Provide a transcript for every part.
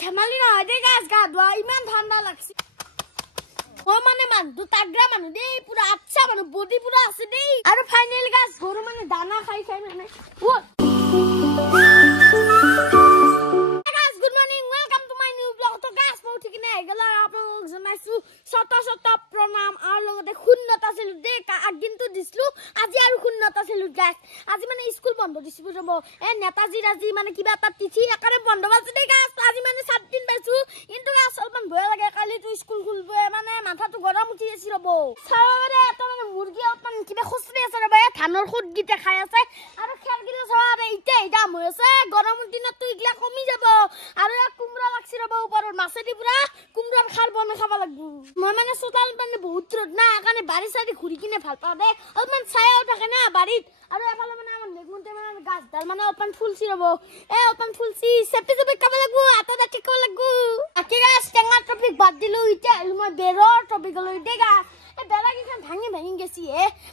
ধেমালি নহয় দেই গাছ গা ধোৱা ইমান ঠাণ্ডা লাগছে মই মানে মানুহ তাগৰা মানুহ দেই পুৰা আচ্ছা মানুহ বডি পুৰা আছে দেই আৰু ফাইনেল গাছ গৰু মানে দানা খাই খাই মানে guys good morning welcome to my new vlog to guys মই ঠিক নাই গলা আপোনাক জনাইছো শত প্ৰণাম আৰু লগতে খুন্নতা ছিল দেই আগদিনটো দিছলো আজি আৰু খুন্নতা ছিল গাছ আজি মানে স্কুল বন্ধ দিছিব যাব নেতাজী ৰাজি মানে কিবা এটা তিথি একাৰে বন্ধ আছে দেই গাছ আজি মানে 7 দিন পাইছো কিন্তু গাছ অলপমান ভয় লাগে কালি তো স্কুল খুলব মানে মাথাটো গৰম উঠি আছে ৰব চাবাৰে এটা মানে মুৰ্গী অলপমান কিবা খুচৰি আছে ৰব ধানৰ খুদ গিটা খাই আছে আৰু খেৰ গিলা চাবাৰে ইটা দাম হৈ আছে গৰমৰ দিনত তো ইগলা কমি যাব আৰু কুমৰা লাগছি ৰব ওপৰৰ মাছেদি পুৰা কুমৰাৰ খাৰ বনাই খাব লাগব মই মানে চোতাল মানে বহুত ৰদ না কাৰণে বাৰি সাৰি ঘুৰি কিনে ভাল পাও দে অলপমান ছায়াও থাকে না বাৰিত আৰু এফালে মানে আমাৰ নেগুনতে মানে গাছডাল মানে অলপমান ফুলছি ৰব অলপমান ফুলছি সেপটি জবে খাব লাগব আটা দাটি খাব লাগব আকি গাছ টেঙা টপিক বাদ দিলো ইটা মই বেৰৰ টপিক লৈ দেগা বেৰা কিখান ভাঙি গেছি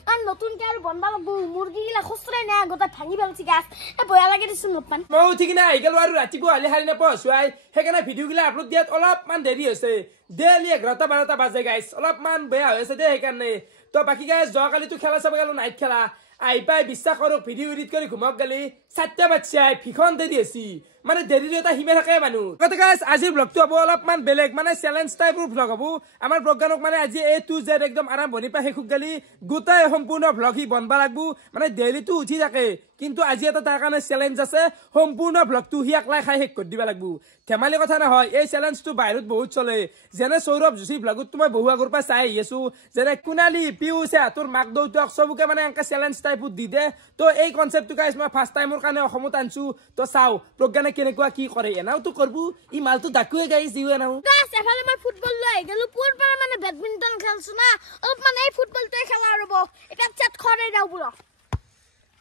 কাৰণ নতুনকে আৰু বনবা লাগব মুৰ্গী গিলা খুচৰাই না গোটা ভাঙি পেলছি গাছ বয়া লাগে দিছো নপান মই উঠি কিনে আহি গেলো আৰু ৰাতিপুৱা হালি হালি নপহচুৱাই সেইকাৰণে ভিডিঅ' গিলা আপলোড দিয়াত অলপমান দেৰি হৈছে ডেইলি 11-12 বাজে গাইছ অলপমান বেয়া হৈ আছে দেই সেইকাৰণে তো বাকী গাইছ যোৱাকালিতো খেলা চাব গেলো নাইট খেলা আহি পাই বিশ্বাস কৰক ভিডিঅ' এডিট কৰি ঘুমাক গেলি 4টা বাচ্চাই ফিখন দেৰি আছে মানে দেৰি এটা হিমে থাকে মানুহ গতে গাইছ আজিৰ ব্লগটো হ'ব অলপমান বেলেগ মানে চ্যালেঞ্জ টাইপৰ ব্লগ হ'ব আমাৰ ব্লগাৰক মানে আজি A to Z একদম আৰম্ভণি পৰা শেষ গেলি গোটাই সম্পূৰ্ণ ব্লগ হি বনবা লাগব মানে ডেইলিটো উঠি থাকে কিন্তু আজি এটা তাৰ কাৰণে চ্যালেঞ্জ আছে সম্পূৰ্ণ ব্লগটো হি একলাই খাই শেষ কৰি দিবা লাগব ধেমালি কথা নহয় এই চ্যালেঞ্জটো বাহিৰত বহুত চলে যেনে সৌৰভ যোশী ব্লগত মই বহু আগৰ পৰা চাই আছো যেনে কুনালি পিউছে তোৰ মাক দেউতাক সবকে মানে এনেকা চ্যালেঞ্জ টাইপত দি দে তো এই কনসেপ্টটো গাইছ মই ফাৰ্স্ট টাইমৰ কাৰণে অসমত আনছো তো চাও প্ৰজ্ঞানে কেনেকুৱা কি কৰে এনাও তো কৰবো ই মালটো ডাকুৱে গাইছ দিও এনাও গাছ এফালে মই ফুটবল লৈ গেলো পুৰ পৰা মানে বেডমিন্টন খেলছো না অলপমান এই ফুটবলটোৱে খেলা ৰব এটা চেট খৰে দাও পুৰা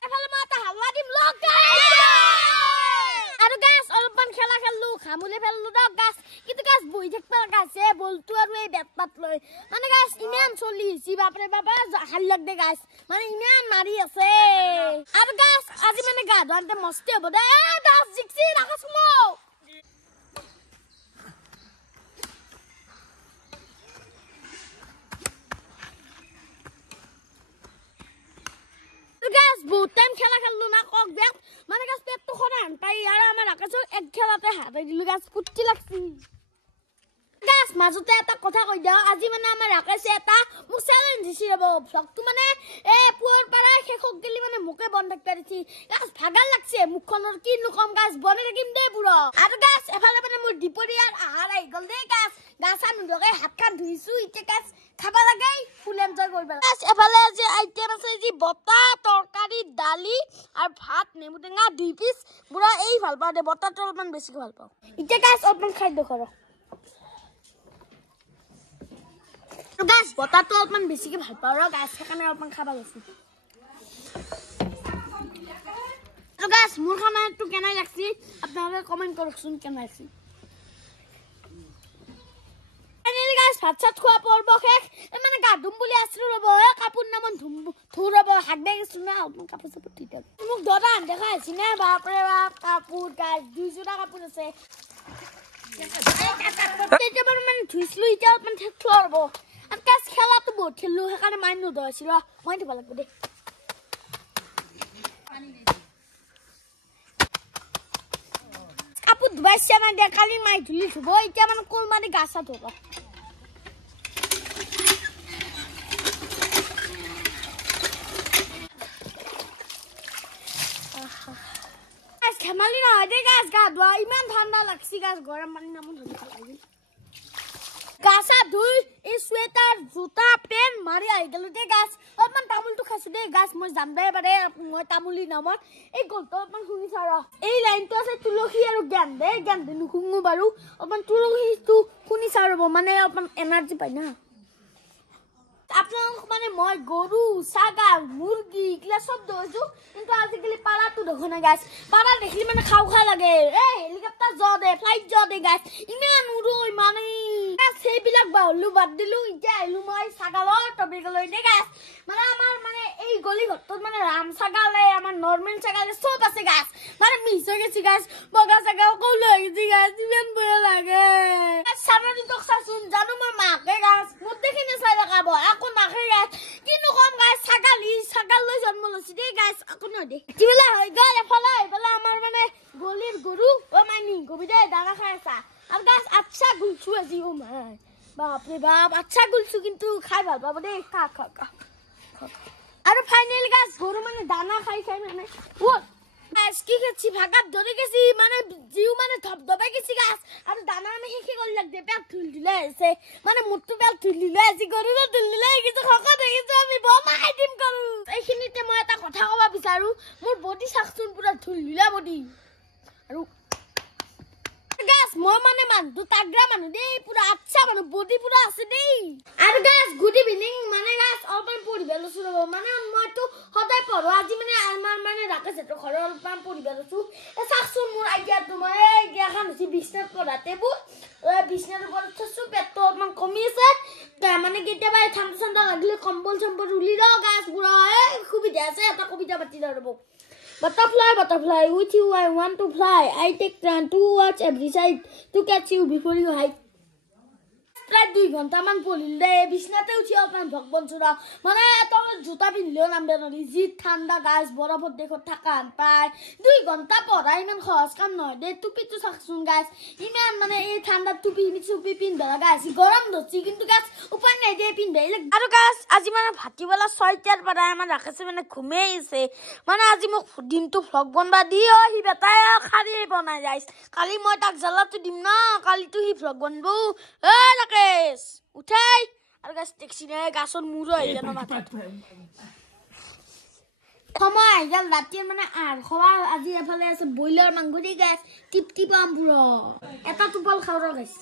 এফালে মই এটা হাল্লা দিম লগ আৰু গাছ অলপমান খেলা খেললো খামুলে ফেললো দক গাছ কিন্তু গাছ বহি থাকবা গাছে বলটো আৰু এই বেট পাত লৈ মানে গাছ ইমান চলি হিচি বাপৰে বাবা হাল লাগ দে গাছ মানে ইমান মাৰি আছে আৰু গাছ আজি মানে গা ধোৱাতে মস্তি হ'ব দে গাছ জিকছি ৰাখছ মোক গাছ বহুত টাইম খেলা খেললো না কক দেখ মানে গাছ পেটটো খৰা হান পাই আৰু আমাৰ আকাশক এক খেলাতে হাতাই দিলো গাছ কুটি লাগছি গাছ মাজতে এটা কথা কৈ দিও আজি মানে আমাৰ আকাশে এটা মোক চ্যালেঞ্জ দিছি ৰব ব্লগটো মানে পুৱাৰ পৰা শেষক গলি মানে মুকে বন্ধ থাকবা দিছি গাছ ভাগাল লাগছে মুখখনৰ কি নকম গাছ বনে থাকিম দে পুৰা আৰু গাছ এফালে মানে মোৰ দুপৰীয়াৰ আহাৰ আহি গল দে গাছ গাছা নুধকে হাত খান ধুইছো ইতে গাছ খাবা লাগে ফুল এনজয় কৰিবা গাছ এফালে আজি আইটেম আছে যি বটা তৰকাৰী দালি আৰু ভাত নেমু টেঙা 2 পিস পুৰা এই ভাল পাও দে বটাটো অলপমান বেছিকৈ ভাল পাও ইতে গাছ অলপমান খাই দেখৰ গাছ বটাটো অলপমান বেছিকৈ ভাল পাও ৰ গাছ সেইকাৰণে অলপমান খাবা লৈছো তো গাছ মোৰ খানাটো কেনে লাগছি আপোনালোকে কমেন্ট কৰকচোন কেনে লাগছি গাছ ভাত চাত খোৱা পৰ্ব শেষ মানে গা ধুম বুলি আছিলো ৰব কাপোৰ নামন ধুম ৰব হাক দে গেছো না অলপমান কাপোৰ চাপোৰ দি দিম মোক দৰা আন দেখা আছে না বাপৰে বাপ কাপোৰ গাছ 2 জোৰা কাপোৰ আছে এতিয়া মানে ধুইছিলো এতিয়া অলপমান থলো ৰব আৰু গাছ খেলাটো বহুত খেললো সেইকাৰণে মাই নধৰিছিল মই দিব লাগিব দেই কাপোৰ ধুৱাইছে মানে কালি মাই ধুলি ধুব এতিয়া মানে কোল মাৰি গাছা ধুব ধেমালি নহয় দেই গাছ গা ধোৱা ইমান ঠাণ্ডা লাগছি গাছ গৰম পানী নামন ধৰি লাগিল গাছা ধুই এই চুৱেটাৰ জোতা পেন মাৰি আহি গেলো দেই গাছ অলপমান তামোলটো খাইছো দেই গাছ মই যাম দে বাৰে মই তামোলি নামত এই গলটো অলপমান শুনিছা ৰ এই লাইনটো আছে তুলসী আৰু জ্ঞান দে জ্ঞান দে নুশুঙো বাৰু অলপমান তুলসীটো শুনিছা ৰব মানে অলপমান এনাৰ্জি পাই না আপোনালোক মানে মই গৰু ছাগল মুৰ্গী ইগলা সব দইছো কিন্তু আজিকালি পাৰাটো দেখো না গাছ পাৰা দেখিলি মানে খাও খা লাগে হেলিকপ্টাৰ জ দে ফ্লাইট জ দে গাছ ইমান উৰৈ মানে সেইবিলাক বাহুলো বাদ দিলো এতিয়া আহিলো মই ছাগলৰ টপিক লৈ দে গাছ মানে আমাৰ মানে এই গলি ঘৰটোত মানে ৰাম ছাগলে আমাৰ নৰ্মেল ছাগলে সব আছে গাছ মানে মিছ হৈ গেছি গাছ বগা ছাগল কৌ লৈ গেছি গাছ ইমান ভয় লাগে খাব আকৌ নাখায় গাইছ কিনো কম গাইছ ছাগাল লৈ জন্ম লৈছে দেই গাইছ আকৌ নদে কিবেলা হৈ গ'ল এফালে এইফালে আমাৰ মানে গলিৰ গৰু মাইনি গবি দে দানা খাই আছা আৰু গাইছ আচ্ছা গুলছো আজি মাই বাপৰে বাপ আচ্ছা গুলছো কিন্তু খাই ভাল পাব দেই খা আৰু ফাইনেল গাইছ গৰু মানে দানা খাই মানে গাইছ কি খেছি ভাগাত ধৰি গেছি মানে জিউ মানে ধপধপাই গেছি গাছ আৰু দানা মানে শেষে কৰি লাগছে পেট ধুল দিলে আছে মানে মুটটো পেট ধুল দিলে আজি গৰুটো ধুল দিলে কিছু শকত হৈ গৈছে আমি বনাই দিম গৰু এইখিনিতে মই এটা কথা ক'ব বিচাৰো মোৰ বডি চাকচোন পুৰা ধুল দিলে বডি আৰু গাছ মই মানে মানুহ তাগ্ৰা মানুহ দেই পুৰা আচ্ছা মানুহ বডি পুৰা আছে দেই আৰু গাছ গুড ইভিনিং মানে গাছ অলপমান পঢ়িব লৈছো ৰ'ব মানে মইতো সদায় পঢ়ো আজি মানে আমাৰ মানে ৰাকেশ হেতৰ ঘৰৰ অলপমান পঢ়িব লৈছো চাকচোন মোৰ আইডিয়াটো মই এইগিলাখান হৈছে বিছনাত পঢ়া টেবুল বিছনাৰ ওপৰত থৈছো পেটটো অলপমান কমি আছে মানে কেতিয়াবা ঠাণ্ডা ঠাণ্ডা লাগিলে কম্বল চম্বল উলি লওঁ গাছ পুৰা সুবিধা আছে এটা কবিতা পাতি লওঁ ৰ'ব Butterfly, with you I want to fly. I take turn to watch every side to catch you before you hide. প্রায় 2 ঘন্টা মান পড়িলে বিছনাতে উঠি অলপমান ভগবন চুরা মানে তলত জুতা পিনলেও নামবে নলি জি ঠান্ডা গাছ বরফত দেখত থাকা পায় 2 ঘন্টা পড়া ইমান সহজ কাম নহয় দে টুপিটো চাকচোন গাছ ইমান মানে এই ঠান্ডা টুপি পিনবা গাছ গরম ধরছি কিন্তু গাছ উপায় নাই দে পিনবাই আৰু গাছ আজি মানে ভাটিবেলা 6টাৰ পৰা আমাৰ ৰাখেছে মানে ঘুমে আহিছে মানে আজি মোক দিনটো ভ্লগ বনবা দি হি বেটাই খাৰি বনাই যাইছ কালি মই তাক জ্বালাটো দিম না কালিটো হি ভ্লগ বনবো কেস উঠাই আর গাছ ট্যাক্সি নে গাছর মুড়ো হই জানো মাথা সময় আইগাল রাতে মানে আর খাওয়া আজি এফালে আছে বয়লার মাংস দি গাছ টিপটিপাম পুরো এটা টুপল খাওয়া গাছ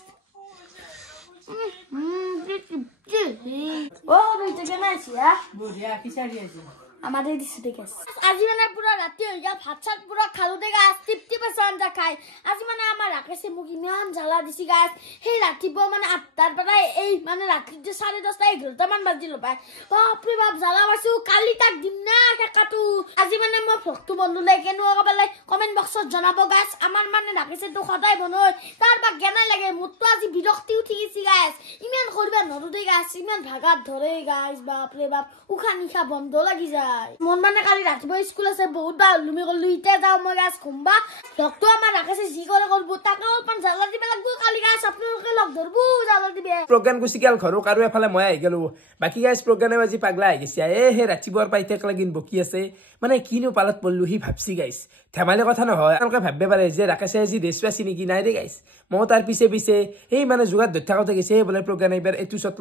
ও রইতে কেন আছি বুড়িয়া কিসারি আছে আমাদের দিছে দেখাস আজি মানে পুরো রাতে হই গেল ভাত ছাত পুরো খালু দে গাছ টিপটিপ আঞ্জা খাই আজি মানে আমার রাকেছে মোক ইমান জ্বালা দিছি গাছ সেই ৰাতিপুৱা মানে 8টাৰ পৰা এই মানে ৰাতি যে 10:30 11টা মান বাজিল পায় বাপৰে বাপ জ্বালা পাইছো কালি তাক দিম না কাকাটো আজি মানে মই ভক্তটো বন্ধু লৈ কেনো কবালে কমেন্ট বক্সত জনাব গাছ আমাৰ মানে ৰাকেছে তো সদায় বনয় তাৰ বা গেনা লাগে মুতটো আজি বিৰক্তি উঠি গিছি গাছ ইমান কৰিবা নৰু দে গাছ ইমান ভাগাত ধৰে গাছ বাপৰে বাপ উখা নিখা বন্ধ লাগি যায় মন মানে কালি ৰাতিপুৱা স্কুল আছে বহুত বা লুমি গলু ইতে যাও মই গাছ ঘুমবা লগটো আমাৰ ৰাকেছে যি কৰে কৰব তাকে অলপমান জ্বালা দিবা লাগব কালি গাছ আপোনালোকে লগ ধৰবো জ্বালা দিবে প্ৰগ্ৰাম গুছি গেল ঘৰৰ কাৰো এফালে মই আহি গেলো বাকি গাইছ প্ৰগ্ৰামে আজি পাগলা আহি গেছি হে ৰাতিপুৱাৰ পাইতেক লাগিন বকি আছে মানে কিনো পালত পড়লু হি ভাবছি গাইছ ধেমালি কথা নহয় আপোনালোকে ভাববে পাৰে যে ৰাকেছে আজি দেশবাসী নেকি নাই দে গাইছ মই তাৰ পিছে এই মানে যোগাত ধৈথা কথা গেছে বোলে প্ৰগ্ৰাম এইবাৰ এটু চত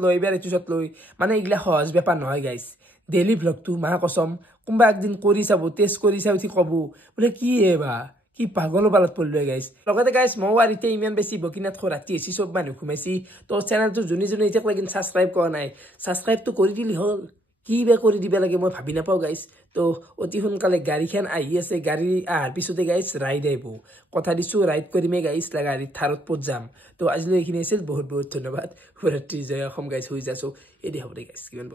লৈ মানে এইগিলা সহজ বেপাৰ নহয় গাইছ ডেইলি ভ্লগটো মা কসম কোনবা একদিন কৰি চাব টেষ্ট কৰি চাই উঠি কব বোলে কি এবা কি পাগল পালত পড়লো গাইছ লগতে গাইছ মই আর ইতে ইমান বেছি বকিনাত ৰাতি এসি সব মানুহ ঘুমাইছি তো চেনেলটো যোনে এতিয়া লাগিন সাবস্ক্ৰাইব কৰা নাই সাবস্ক্ৰাইবটো কৰি দিলি হল কি বে কৰি দিবা লাগে মই ভাবি নাপাও গাইছ তো অতি সোনকালে গাড়ীখন আহি আছে গাড়ী আহাৰ পিছতে গাইছ ৰাইড আহিব কথা দিছো ৰাইড কৰিমে গাইছ গাড়ী থাৰত পত যাম তো আজিলৈ এইখিনি আছিল বহুত বহুত ধন্যবাদ শুভৰাত্ৰি জয় অসম গাইছ হৈ যাছো এই হ'ব দে গাইছ কিমান